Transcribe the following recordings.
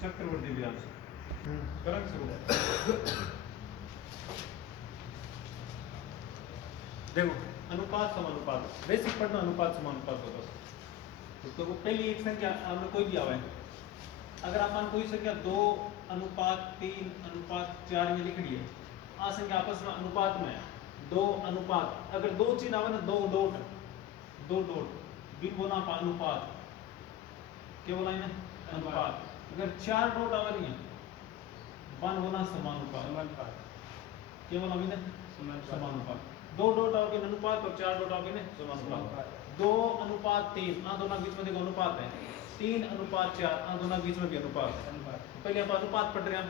चक्रवर्ती व्यास करें शुरू। देखो अनुपात समानुपात बेसिक पढ़ना, अनुपात समानुपात को बस। तो पहली एक संख्या हमने कोई भी आवा है, अगर अपन कोई संख्या 2 अनुपात 3 अनुपात 4 में लिखनी है, आ संख्या आपस में अनुपात में है 2 अनुपात, अगर दो चिन्ह आवे ना, दो डॉट बिन बोला अनुपात, क्या बोला है अनुपात। अगर 4 डॉट आवे नहीं है, वन होना समानुपात, क्या बोला मैंने समानुपात। 2 डॉट आओगे अनुपात और 4 डॉट आओगे ना समानुपात। 2 अनुपात 3, हाँ दोनों बीच में देखो अनुपात है। 3 अनुपात 4, हाँ दोनों बीच में भी अनुपात है। पहले आप अनुपात पढ़ रहे हैं,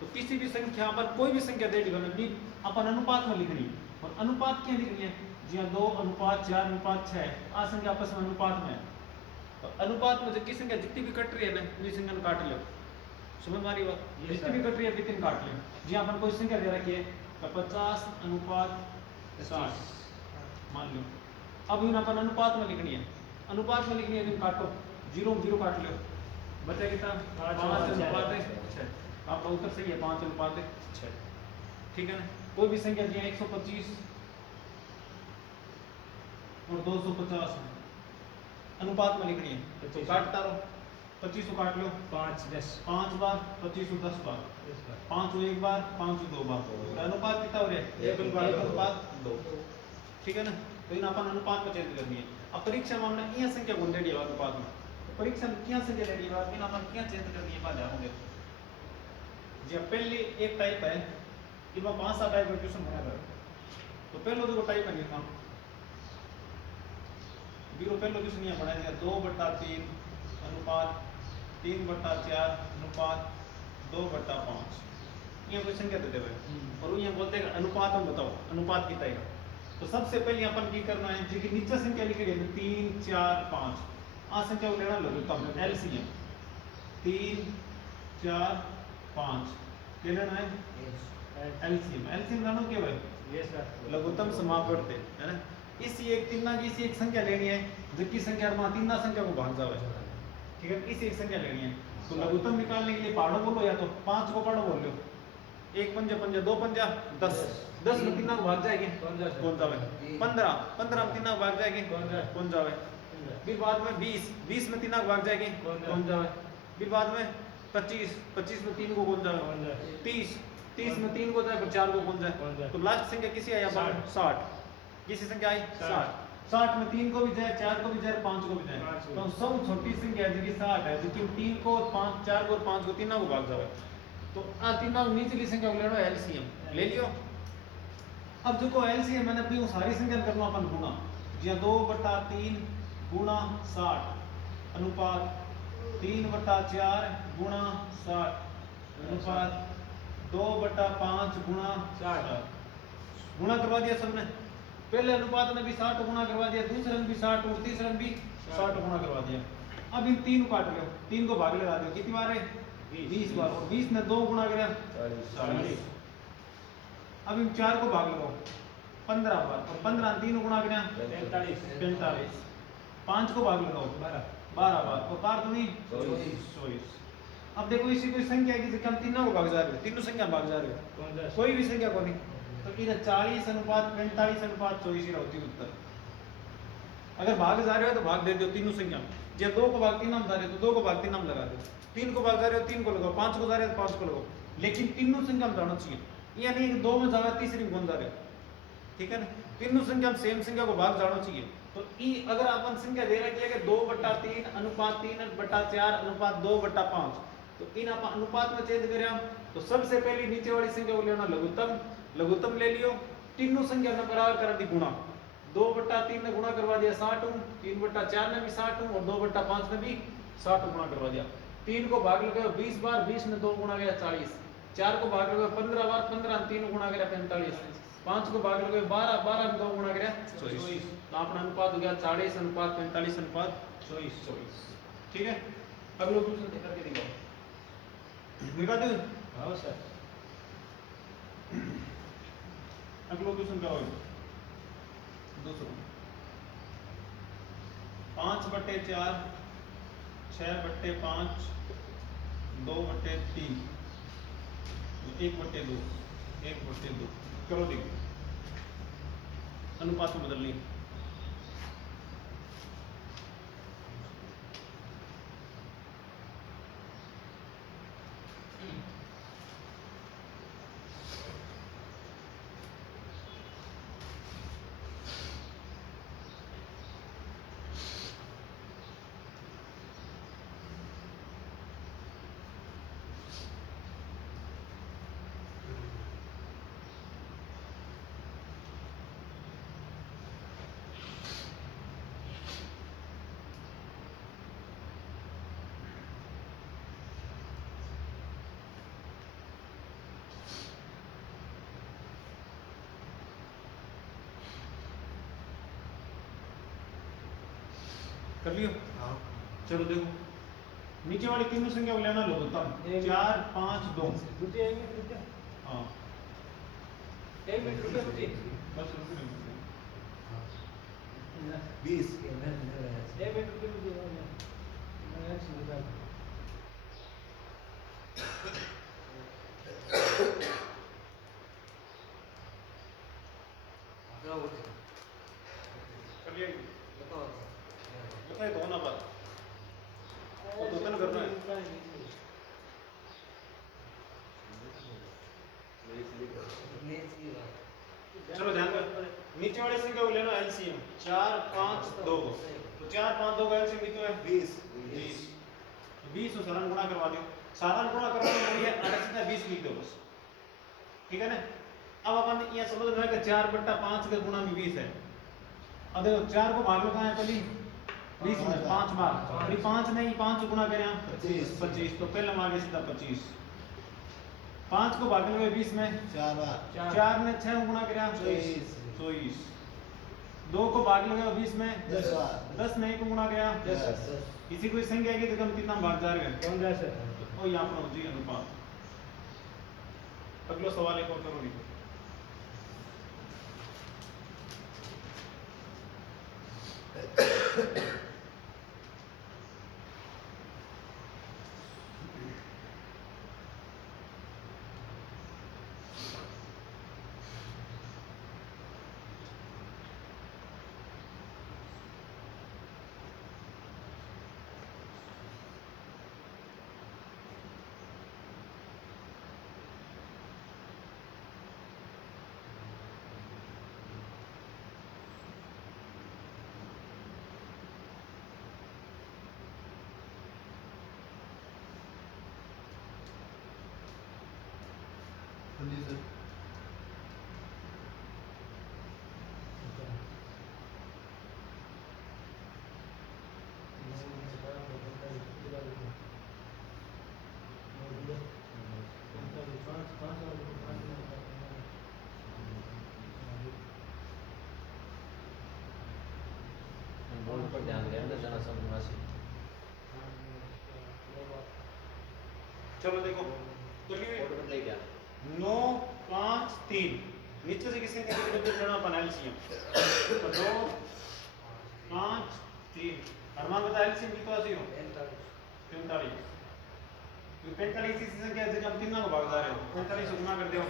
तो किसी भी संख्या पर कोई भी संख्या दे दी भी अपन अनुपात में लिखनी है। और अनुपात क्या लिखनी है जी, 2 अनुपात 4 अनुपात 6, आ संख्या आपस में अनुपात में है। तो अनुपात में जितनी संख्या जितनी भी कट रही है ना, उसी संख्या काट लो, समझ मारी बात। जितनी भी कट रही है वितिन काट लो। जी अपन कोई संख्या दे रखी है तो 50 अनुपात 60 मान लो। अब इन अपन अनुपात में लिखनी है, अनुपात में लिखनी है तो काटो, 0 0 काट लो, बचा कितना 5 अनुपात 6। आपका उत्तर सही है, 5 अनुपात 6, ठीक है ना। कोई भी संख्या जी 125 और 250 अनुपात में लिखनी है, तो काटता रहो। 25 को काट लो 5 10 5 बार, 25 को 10 बार, 5 को 1 बार, 5 को 2 बार, तो अनुपात कितना हो रहा है 1 अनुपात 2, ठीक है ना। तो इन अपन अनुपात को चेंज करनी है। अब परीक्षा में हमने यह संख्या को दे दिया अनुपात में, तो परीक्षा में क्या संख्या दे दी बात इन अपन क्या चेंज करनी है बात ध्यान देखो जी। पहले एक टाइप है, इनमें 5-7 टाइप का क्वेश्चन बना रहा है। तो पहले तो टाइप है लिखा बीरो, पहले क्वेश्चन ये बना दिया 2/3 अनुपात 3/4 अनुपात 2/5, ये क्वेश्चन क्या देते हैं और ये बोलते हैं अनुपात में बताओ अनुपात कितना है। तो सबसे पहले अपन की करना है जी कि नीचे संख्या लिखी है 3 4 5, आ संख्या को लेना लघुत्तम एलसीएम 3 4 5 क्या लेना है एलसीएम। एलसीएम जानो क्या भाई लघुत्तम समापवर्ती है ना। इसी एक तीना की इसी एक संख्या लेनी है, जबकि संख्या में तीना संख्या को भाग जावे, ठीक है। इसी एक संख्या लेनी है, तो लघुत्तम निकालने के लिए पहाड़ों बोलो या तो 5 को पढ़ो बोल लो, 1 पंजा पंजा 2 पंजा 10, 10 में तीना को भाग जाएगी कौन जावे, 15 15 में तीना को भाग जाएगी कौन जावे, फिर बाद में 20 20 में तीना को भाग जाएगी कौन जावे, फिर बाद में 25 25 में 3 को कौन जावे, 30 30 में 3 को जाए पर 4 को कौन जाए। तो लास्ट संख्या किसी आई 60, किसी संख्या आई 60, 60 में 3 को भी जाए 4 को भी जाए 5 को भी जाए, तो सब छोटी संख्या है जो 60 है, जो 3 को 5 4 को और 5 को तीनों को भाग जाए। तो तीनों निचली संख्या को लेना एलसीएम ले लियो। अब जो को एलसीएम मैंने अपनी सारी संख्या करना अपन गुणा जी 2/3 गुणा 60 अनुपात 3/4 गुणा 60 अनुपात 2/5 गुणा 60 गुणा करवा दिया सबने। पहले अनुपात में भी 60 गुणा करवा दिया, दूसरे में भी 60 और तीसरे में भी 60 गुणा करवा दिया। अब इन 3 को काट लो, 3 को भाग लगा दो, कितनी बार है 20 बार, और 20 ने 2 गुणा किया 40। अब इन 4 को भाग लगाओ 15 बार, और 15 ने 3 गुणा किया 45। 5 को भाग लगाओ 12 बार, और 4 दूनी 24। अब देखो इसी कोई संख्या की हम तीनों को भाग जा रहे हो, तीनों संख्या भाग जा रहे हो, कोई भी संख्या को नहीं, तो इधर 40 अनुपात 45 अनुपात 24 होती उत्तर। अगर भाग जा रहे हो तो भाग दे दो तीनों संख्या में, जब 2 को भाग 3 में जा रहे हो तो 2 को भाग 3 में लगा दो, 3 को भाग जा रहे हो 3 को लगाओ, 5 को जा रहे हो 5 को लगाओ, लेकिन तीनों संख्या में जाना चाहिए, यानी 2 में जा रहा है तीसरी में कौन जा रहे हो, ठीक है ना। तीनों संख्या में सेम संख्या को भाग जाना चाहिए। तो ई अगर अपन संख्या दे रखी है कि 2/3 अनुपात 3/4 अनुपात 2/5, तो इन आप अनुपात में चेंज करें तो सबसे पहले नीचे वाली संख्या को लेना लघुत्तम, लघुत्तम ले लियो, तीनों संख्या में बराबर कर दी गुणा, 2/3 ने गुणा करवा दिया 60, 3/4 ने भी 60 और 2/5 ने भी 60 गुणा करवा दिया। 3 को भाग लगाओ 20 बार, 20 ने 2 गुणा किया 40, 4 को भाग लगाओ 15 बार, 15 ने 3 गुणा किया 45, 5 को भाग लगाओ 12, 12 ने 2 गुणा किया 24। तो अपना अनुपात हो गया 40 अनुपात 45 अनुपात 24, ठीक है। अगले क्वेश्चन करके दिखाओ, दिखा दो हाँ सर। अगला क्वेश्चन क्या होगा दूसरा 5/4 6/5 2 बटे 3, 1/2, 1/2 करो देखो अनुपात में बदल ली। कर लियो। हाँ चलो देखो नीचे वाली तीनों संख्या को लेना लो बता 4 5 2 हाँ बस रुको 20 कर लिया बताए दो ना बात और दो तन करना है। चलो ध्यान दो नीचे वाली संख्या को लेना एलसीएम 4 5 2 तो 4 5 2 का एलसीएम कितना है 20 20 और साधारण गुणा करवा दो साधारण गुणा करवाने के लिए अलग से 20 लिख दो बस ठीक है ना। अब अपन ये समझ रहे हैं कि 4/5 का गुणा भी 20 है। अब देखो 4 को भाग में कहां है पहली 20 में 5 बार अभी 5 नहीं 5 से गुणा करें 25 तो पहले हम आगे सीधा 25 5 को भाग में 20 में 4 बार 4 ने 6 गुणा करें 24 2 को भाग लगा 20 में 10 बार 10 नहीं को गुणा करें 10 किसी कोई संख्या है कि तो हम कितना भाग जा रहे हैं 15 और यहाँ पर हो जी अनुपात। अगला सवाल एक और करो लिखो बोर्ड पर ध्यान दें ना जना समझना से चलो देखो चलिए बोर्ड पर ले गया 9 5 3 नीचे से किसी ने लेना अपन एलसीएम तो 2 5 3 अरमान बता एलसीएम कितना सी हो 45 तो 45 इसी संख्या से हम तीनों को भाग जा रहे हो 45 से गुणा कर दो।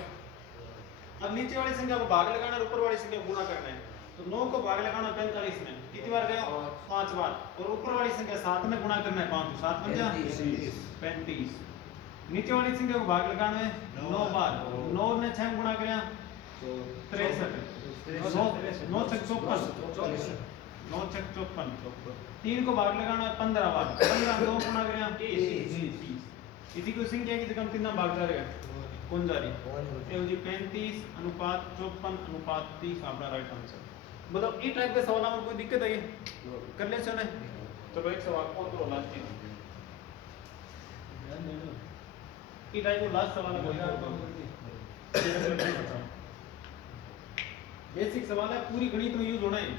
अब नीचे वाली संख्या को भाग लगाना और ऊपर वाली संख्या को गुणा करना है तो 9 को भाग लगाना 45 में कितनी बार गया 5 बार और ऊपर वाली संख्या 7 में गुणा करना है 5 7 पंजा 35 नीचे वाली संख्या को भाग लगाना है 9 बार 9 ने 6 में गुणा किया 63 9 6 54 9 6 54 3 को भाग लगाना है 15 बार 15 2 गुणा किया 30 इसी को संख्या की जगह कितना भाग जा रहा है कौन जा रही है जी 35 अनुपात 54 अनुपात 30 आपका राइट आंसर। मतलब ई टाइप के सवाल में कोई दिक्कत है कर ले सुने चलो एक सवाल और करो लास्ट ई टाइप को लास्ट सवाल है बेसिक सवाल है पूरी गणित में यूज होना है।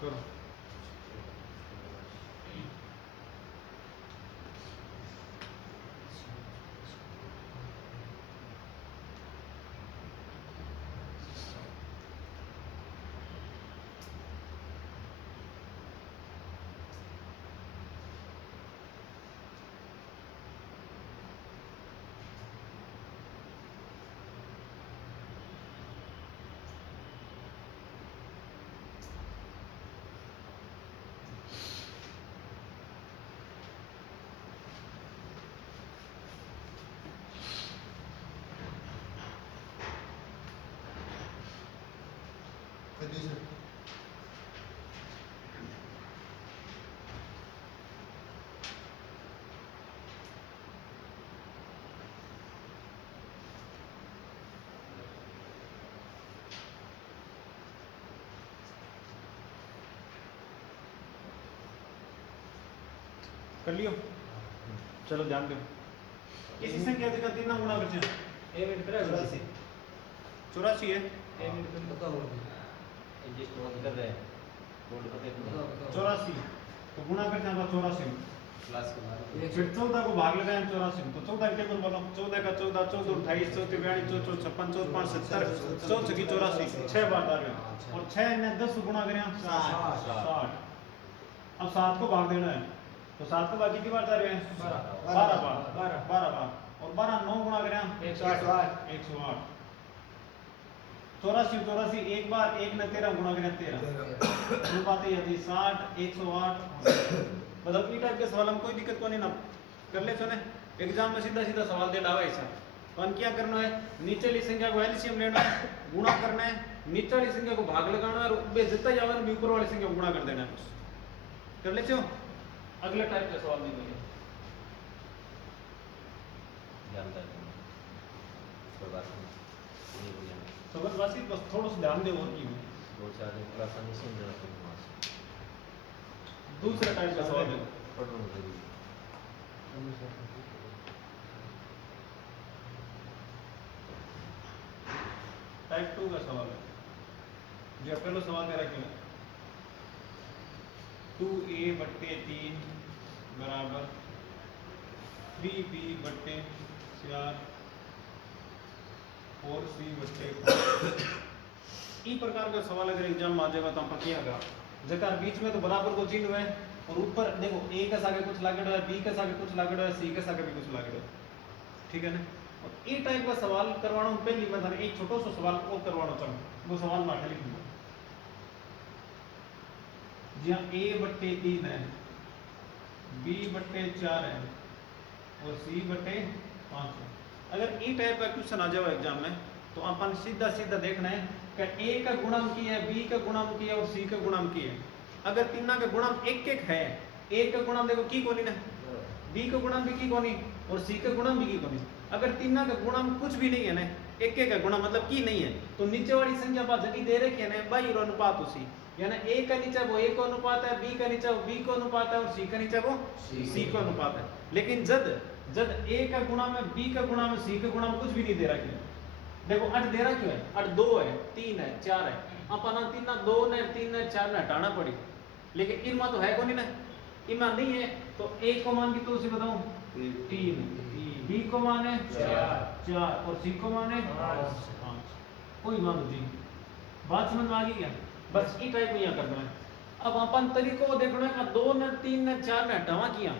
करो कर लियो। चलो ध्यान दो, किसी संख्या का 3 ना गुणा बचा ए मिनट करा 84 है। ए मिनट में बताओ एडजस्ट कर रहे हैं बोर्ड पे देखो 84 तो गुणा करते हैं 84 क्लास के बारे फिर 14 को भाग लगाएं 84 तो 14 के टेबल बोलो 14 का 14 14 28 34 42 54 56 70 14 की 84 6 बार डाल रहे हैं और 6 ने 10 गुणा करें 60। अब 7 को भाग देना है तो 7 को भाग कितनी बार जा रहे हैं 12 बार और 12 9 गुणा करें 108 84 एक बार 1 ने 13 गुणा करें 13 दो बातें यदि 60 108 मतलब ई टाइप के सवाल हम कोई दिक्कत को नहीं ना कर ले सुने एग्जाम में सीधा सीधा सवाल दे डावा ऐसा तो हम क्या करना है नीचे संख्या को एलसीएम लेना है गुणा करना है नीचे वाली संख्या को भाग लगाना है और बे जितना जावे ना ऊपर वाली संख्या को गुणा कर देना है बस कर ले अगला टाइप का सवाल नहीं मिले जानता है कोई बात नहीं बोलिए तो बस थोड़ा सा ध्यान दे और की दो चार दिन थोड़ा सा नहीं समझना तो मास दूसरा टाइप का सवाल देखो पढ़ना जरूरी टाइप 2 का सवाल है जो पहला सवाल दे रखा है 2a/3 बराबर 3b/4 4c/5 ई प्रकार का सवाल अगर एग्जाम में आ जाएगा तो हम क्या होगा जकार बीच में तो बराबर को चिन्ह है और ऊपर देखो ए के सागे कुछ लागेड़ा है बी के सागे कुछ लागेड़ा है सी के सागे भी कुछ लागेड़ा है ठीक है ना और ई टाइप का सवाल करवाना पहली मैं थाने एक छोटा सा सवाल और करवाना चाहूं वो सवाल माटे लिख दूंगा जहां a/3 है b/4 है और c/5 है अगर ई टाइप का क्वेश्चन आ जाए एग्जाम में तो अपन सीधा सीधा देखना है कि a का गुणनफल की है b का गुणनफल की है और c का गुणनफल की है अगर तीनों का गुणनफल एक एक है a का गुणनफल देखो की कोनी ना b का गुणनफल भी की कोनी और c का गुणनफल भी की कोनी अगर तीनों का गुणनफल कुछ भी नहीं है ना एक एक का गुणा मतलब की नहीं है तो नीचे वाली संख्या पर जगह दे रखी है ना बाई और अनुपात उसी यानी a का नीचे वो a को अनुपात है b का नीचे वो b को अनुपात है और c का नीचे वो c को अनुपात है लेकिन जब a का गुणा में b का गुणा में c का गुणा में कुछ भी नहीं दे रहा क्यों देखो 8 दे रहा क्यों है 8 2 है 3 है 4 है अपन तीन 2 ने 3 ने 4 ने हटाना पड़ी लेकिन इनमें तो है कौन नहीं ना इनमें नहीं है तो a को मान की तो उसे बताऊं 3 b को मान है 4 और c को मान है 5 कोई मान जी बात समझ में आ गई क्या बस ई टाइप में यहाँ करना है अब अपन तरीकों को देखना है 2 ने 3 ने 4 ने हटावा किया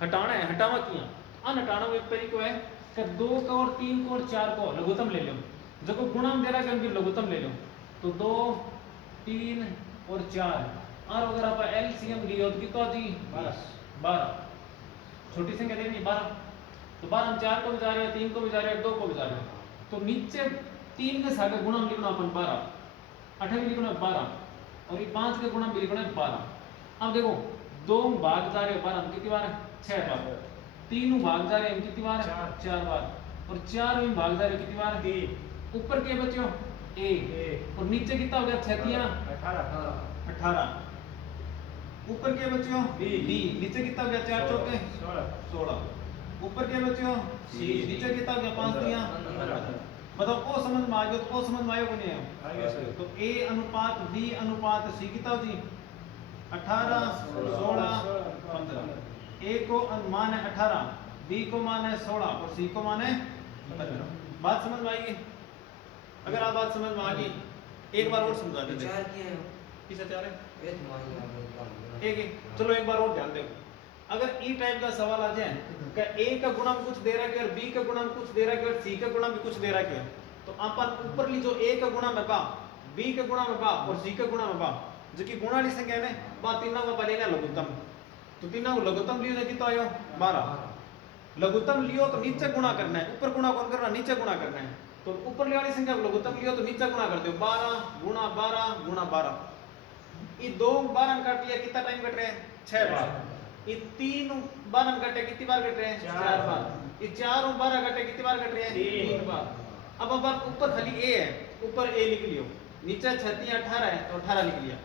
हटाना है हटावा किया हटाना में एक तरीको है कि 2 का और 3 को और 4 को लघुत्तम ले लो जब गुणा में दे रहा है उनकी लघुत्तम ले लो तो 2 3 और 4 और अगर आप एलसीएम लियो तो कितना जी 12 छोटी संख्या देनी 12 तो 12 हम 4 को भी जा रहे हैं 3 को भी जा रहे हैं 2 को भी जा रहे हैं तो नीचे 3 के साथ गुणा में लिखना अपन 12 8 में लिखना 12 और ये 5 के गुणा में लिखना 12 अब देखो 2 भाग जा रहे हैं 12 कितनी बार 6 बार 3 भाग जा रहे हैं कितनी बार 4 बार और 4 में भाग जा रहे हैं कितनी बार 3 ऊपर के बच्चों a और नीचे कितना हो गया 6 18 ऊपर के बच्चों b नीचे कितना हो गया 4 चौके 16 ऊपर के बच्चों c नीचे कितना हो गया 5 दिया मतलब ओ समझ में आ गया तो ओ समझ में आएगा नहीं आएगा तो a अनुपात b अनुपात c कितना हो जी 18 16 15 a को मान है 18 b को मान है 16 और c को मान है 15 बात समझ में आएगी अगर आप बात समझ में आ गई एक बार और समझा देते विचार किए हैं किस विचार है ये तुम्हारी आगे एक चलो एक बार और ध्यान दो अगर ई टाइप का सवाल आ जाए कि a का गुणा में कुछ दे रहा है और b का गुणा में कुछ दे रहा है और c का गुणा में कुछ दे रहा है तो अपन ऊपर ली जो a का गुणा में बा b का गुणा में बा और c का गुणा में बा जो कि गुणा वाली संख्या है बा तीनों का बलेगा लघुत्तम तो तीनों को लघुत्तम लियो कितना आयो 12 लघुत्तम लियो तो नीचे गुणा करना है ऊपर गुणा कौन करना नीचे गुणा करना है तो ऊपर वाली संख्या को लघुत्तम लियो तो नीचे गुणा कर दो 12 गुणा 12 गुणा 12 ये 2 12 काट लिया कितना टाइम कट रहे हैं 6 बार ये 3 12 कटे कितनी बार कट रहे हैं 4 बार ये 4 और 12 कटे कितनी बार कट रहे हैं 3 बार अब ऊपर खाली a है ऊपर a लिख लियो नीचे 6 18 है तो 18 लिख लिया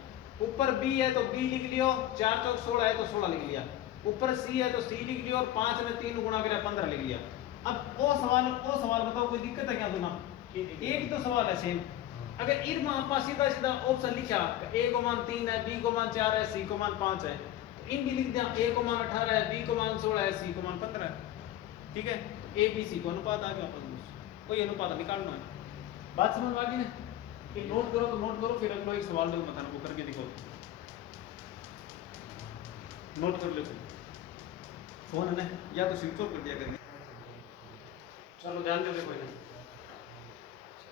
ऊपर b है तो b लिख लियो 4 चौक 16 है तो 16 लिख लिया ऊपर सी है तो सी लिख लिया और 5 ने 3 गुणा करा 15 लिख लिया। अब वो सवाल बताओ कोई दिक्कत है क्या दोनों? एक तो सवाल है सेम। अगर इरमा आपा सीधा सीधा ऑप्शन लिखा a को मान 3 है, b को मान 4 है, c को मान 5 है, तो इन भी लिख दिया a को मान 18 है, b को मान 16 है, c को मान 15 है। ठीक है, a b c को अनुपात आ गया अपन को, कोई अनुपात निकालना है। बात समझ में आ गई ना? ये नोट करो तो नोट करो, फिर अगला एक सवाल दो बताना वो करके दिखाओ। नोट कर लो फोन है ना, या तो स्विच ऑफ कर दिया करेंगे। चलो ध्यान दो, देखो इधर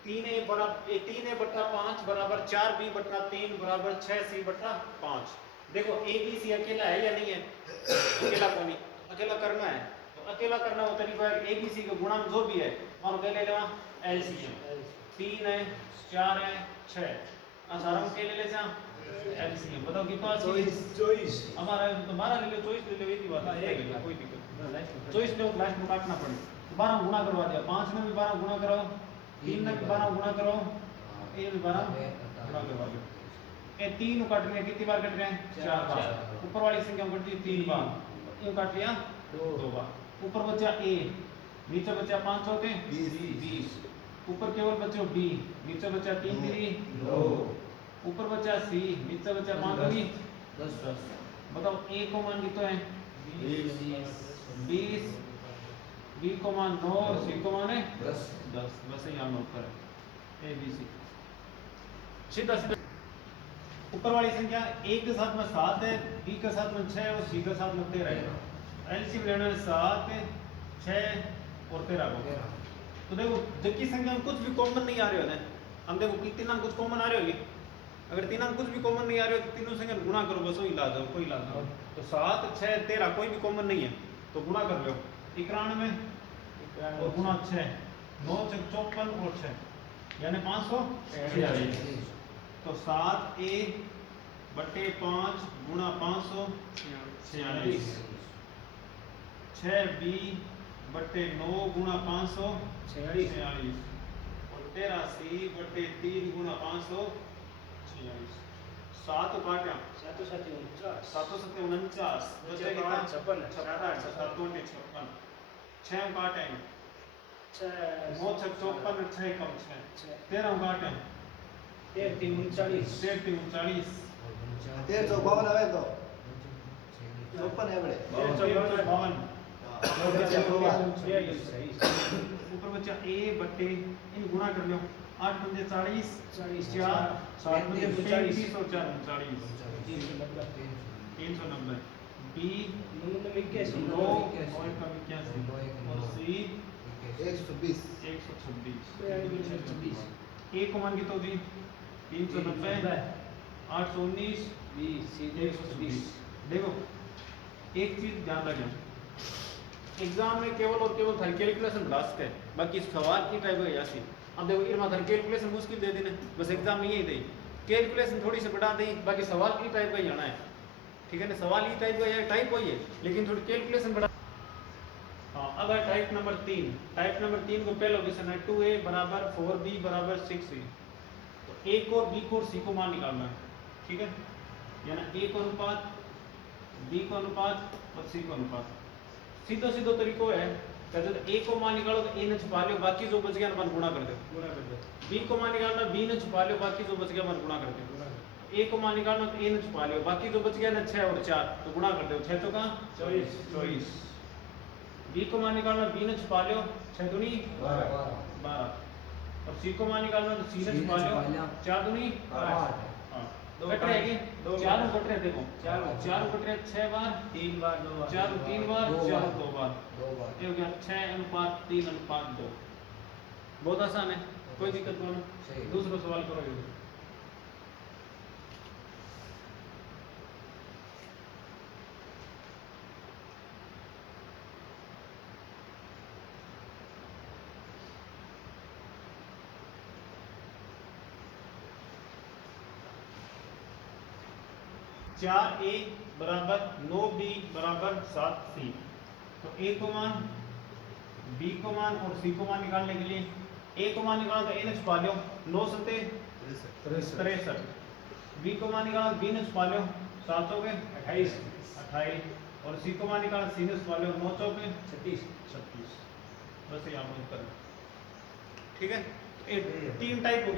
3a बट्टा 5 बराबर 4b बट्टा 3 बराबर 6c बट्टा 5। देखो a b c अकेला है या नहीं है? अकेला कौन नहीं, अकेला करना है। तो अकेला करना वो तरीका है a b c का गुणा जो भी है और ले लेना एलसीएम। 3 है, 4 है, 6 आसाराम के ले लेना एलसीएम। बताओ कितना? 24। हमारा तो 12 ले लो, 24 ले लो, एक ही बात है, कोई दिक्कत नहीं। 24 ले लास्ट में काटना पड़े, 12 गुणा करवा दिया, 5 में भी 12 गुणा कराओ, 3 में भी 12 गुणा करो, ये भी 12 गुणा करवा दो। ये 3 काट रहे हैं, कितनी बार कट रहे हैं? 4 बार। ऊपर वाली संख्या कटती है 3 बार, यूं काट लिया 2 बार। ऊपर बचा a, नीचे बचा 5 होते 20। ऊपर केवल बचा b, नीचे बचा 3 2। ऊपर बचा c, नीचे बचा 5 10। बताओ a को मान कितना है? 20, b को मान 9 और c को मान है 10। बस यहाँ नोट करें ए बी सी सीधा सीधा। ऊपर वाली संख्या a के साथ में 7 है, b के साथ में 6 और c के साथ में 13 है। एलसीएम लेना है 7, 6 और 13 को। तो देखो जबकि संख्या में कुछ भी कॉमन नहीं आ रहे हो ना, हम देखो कि तीन अंक कुछ कॉमन आ रहे होगी। अगर तीन अंक कुछ भी कॉमन नहीं आ रहे हो तो तीनों संख्या गुणा करो, बस वही ला जाओ, कोई ला जाओ। तो 7, 6, 13 कोई भी कॉमन नहीं है तो गुणा कर लो 91 और गुणा 6, 9 54 और 6 यानी 546। तो 7a बटे 5 गुणा 546, 6b बटे 9 गुणा 546 और 13c बटे 3 गुणा 546। 7 काटा 7 7 49 बचे कितना? 56 56 6 काटे 9 54 6 कम 6 13 काटे 39 तेर तो बावन आवे तो 54 है बड़े 52 ऊपर बच्चा a बटे इन गुणा कर लो 8 पंजे 40 4 7 पंजे 35 और 4 39 390। b 9 और 81 और c 120 126। a को मान कितना होगी? 390 819 126। देखो एक चीज ध्यान रखें, एग्जाम में केवल और केवल थर कैलकुलेशन बढ़ा सकते हैं, बाकी सवाल की टाइप है ऐसी। अब देखो इरमा थर कैलकुलेशन मुश्किल दे देने, बस एग्जाम में यही दे कैलकुलेशन थोड़ी सी बढ़ा दी, बाकी सवाल की टाइप का ही आना है। ठीक है ना, सवाल ही टाइप का है, टाइप वही है लेकिन थोड़ी कैलकुलेशन बढ़ा। हाँ, अब है टाइप नंबर 3। टाइप नंबर 3 को पहले क्वेश्चन है 2a बराबर 4b बराबर 6c। तो a को और b को और c को मान निकालना है। ठीक है, यानी a को अनुपात, b को अनुपात और c को अनुपात। सीधो सीधो तरीको है, कहते हैं a को मान निकालो तो a ने छुपा लो, बाकी जो बच गया अपन गुणा कर दो। b को मान निकालना, b ने छुपा लो, बाकी जो बच गया अपन गुणा कर दो। a को मान निकालना तो a ने छुपा लो, बाकी जो बच गया ना 6 और 4 तो गुणा कर दो। 6 तो कहाँ 24। b को मान निकालना, b ने छुपा लो, 6 दूनी 12 और c को मान निकालना तो c ने छुपा लो, 4 दूनी 8। कट रहे हैं, चारों कट रहे, देखो चारों कट रहे 6 बार 3 बार 2 बार, चारों 3 बार, चारों 2 बार, ये हो गया 6 अनुपात 3 अनुपात 2। बहुत आसान है, कोई दिक्कत नहीं। दूसरा सवाल करो। 4a बराबर 9b बराबर 7c। तो a को मान, b को मान और c को मान निकालने के लिए a को मान निकालना तो a ने छुपा लो, 9 सते 63। b को मान निकालना b ने छुपा लो, 7 हो गए 28। और सी को मान निकाल सीनस वाले और 9 चौके 36 36 बस यहाँ पर उत्तर है। ठीक है, ये 3 टाइप हो गया।